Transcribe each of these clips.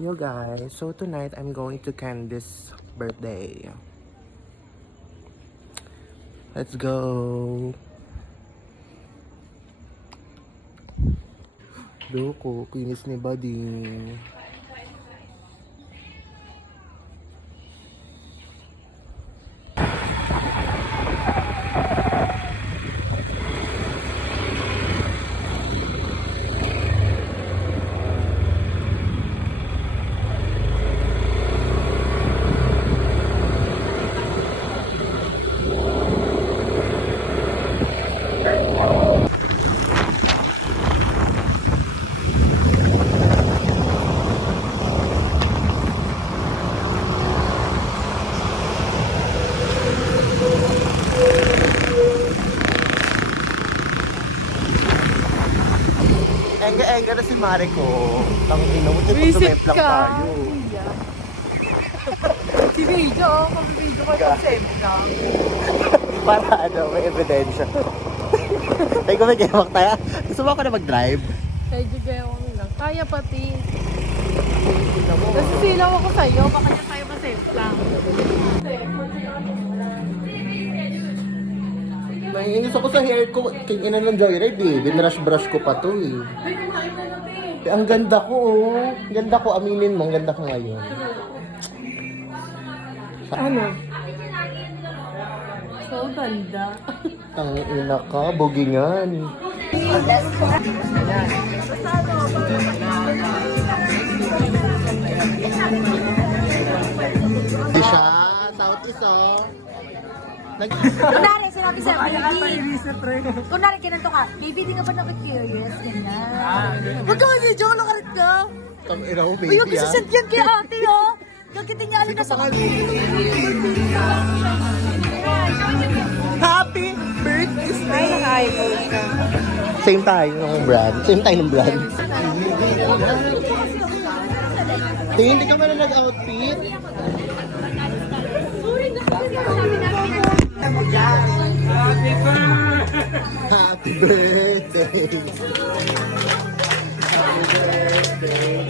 You guys, so tonight I'm going to Candy's birthday. Let's go. Loko, kinis ni Buddy. Enga na si Mare ko. Tangina mo, pag-reflect tayo. Si Video, mag-video ko yung sempla. Para ano, may ebidensya. Ay, kung may gewak tayo. Gusto mo ako na mag-drive? Medyo gayaw lang. Kaya pati. Tapos silaw ako sa'yo, baka niya tayo masempla. Naiinis ako sa hair ko. King ina ng joyride eh. Binrush-brush ko pa to eh. Ang ganda ko oh. Ganda ko, aminin mo. Ang ganda ko ngayon. Ano? So ganda. Ang ina ka, bugingan. Di siya, Southeast oh. Kunwari, sinabi sa baby. Kunwari, kinanto ka, baby, di ka ba nakikurious? Ganyan. Huwag ka mag-video, nakarit ka. Tang ina mo, Uy, baby huwag kasi yan kay ate, oh. Kagitin niya alin na sa Happy birthday! Ay, naka-iPhone ka. Same tayo ng brand. Same tayo ng brand. Tingin, hindi ka ba na nag-outfit? Happy birthday! Happy birthday!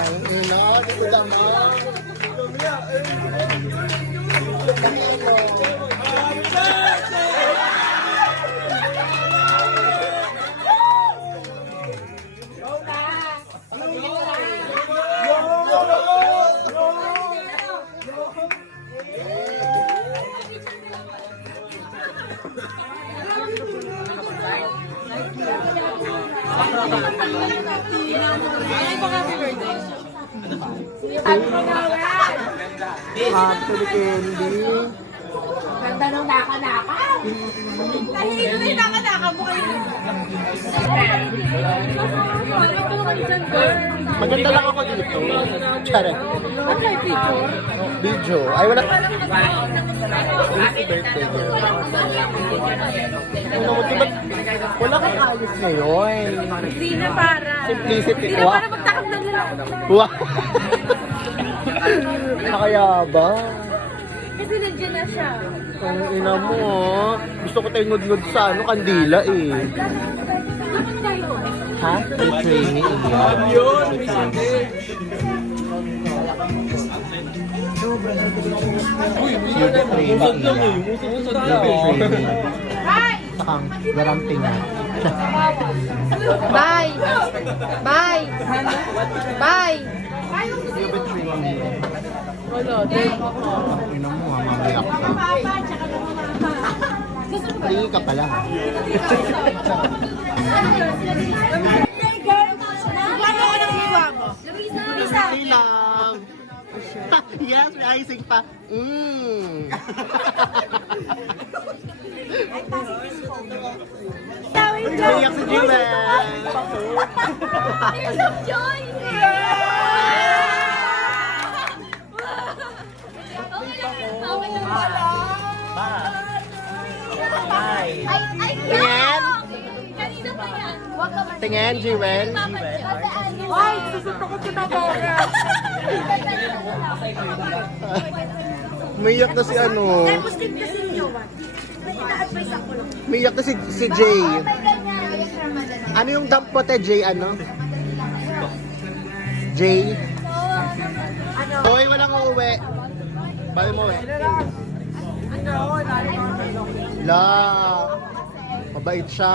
Ang ina, dito naman. Happy candy. Ganda nung naka-naka. Ay, sino na yung naka-naka mo kayo? Maganda lang ako dito. Charot. Okay, picture. Video. Ay, wala. Happy birthday. Ano mo, diba? Wala kang ayos ngayon. Hindi na para. Simplicity. Hindi na para magtakap ng lalaki. Wow. Nakayabang. Kasi nandiyan na siya. Ang ina mo, oh. Gusto ko tayo ngud-ngud sa ano, kandila eh. Ha? May training yan. You're the training yan. You're the training. Sakang garanting na. Bye! Bye! Bye! You're the training yan. Wala, din. Ang ina mo, mamaya ka. Palingi ka pala. Okay lang. Yes, may icing pa. Iyak si Jimel. Joy! Bye. Ay, Tingin. kanina pa yan. Tingin, Jimel. Ay, susunod ako tinabara. Umiyak na si ano. Tapos din kasi niyo, Umiyak na si Jay. Ano yung dampote, Jay? Ano? Jay? Hoy, walang uuwi. Bali mo eh. La, mabait siya.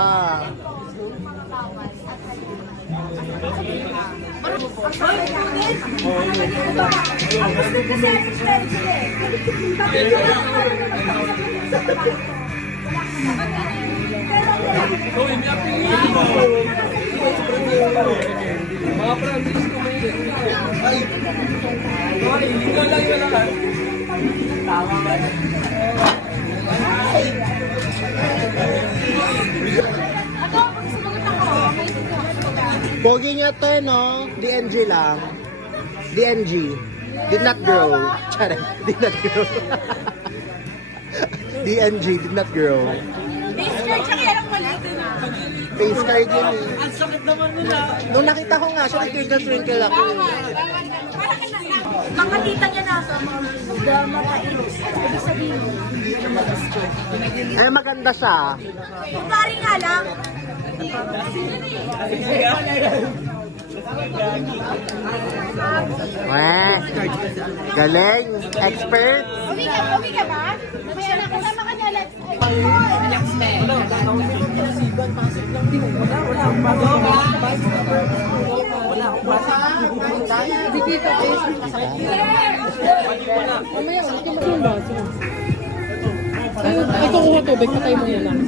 Pogi niya to, no? DNG lang. DNG. Did not grow. Charay. Did not grow. DNG. Did not grow. Face card siya kaya lang maliit na. Face card yun eh. Ang sakit naman nila. Nung nakita ko nga siya, nag-twinkle ako. Makatita niya na sa mga matail. Ibig sabihin, Ay, maganda siya. kung pari nga lang, Weh. Galing. Expert. uwi ka ba? May anak, kasama ka niya, let's Ay, kukuha tubig. Patay mo yan lang.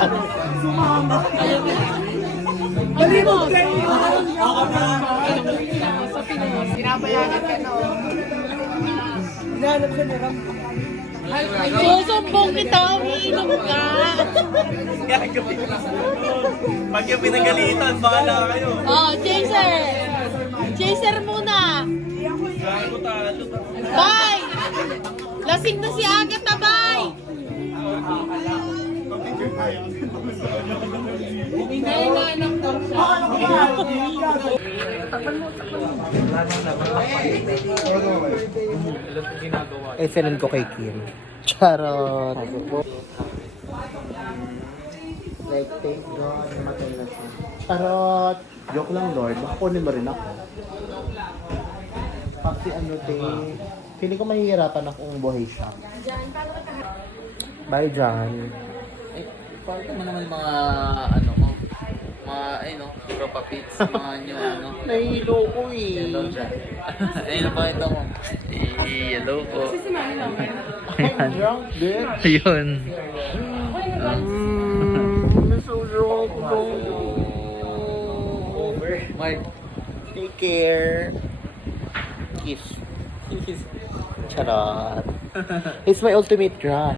Ano mo? Sa Pinas. Pinapayagan ka no. Susumbong kita, umiinom ka. Pag yung pinagalitan, bahala kayo. Oh, chaser. Chaser muna. Bye! Lasing na si Agatha, bye! Hinahinaanak daw siya. Sinend ko kay Kim. Charot. Like, thank God, namatay na siya. Charot. Joke lang, Lord. Baka kunin mo rin ako. Pati ano, feeling ko mahihirapan akong buhay siya. Bye, John. Eh, paano mo naman mga, ano mo? Mga, ay no, tropa pits, mga nyo, ano? Nahihilo ko eh. Hello dyan. Ayun, napakita mo. Hello po. I'm drunk, bitch. Ayun. I'm so drunk. Mark. Take care. Kiss. Charot. It's my ultimate crush.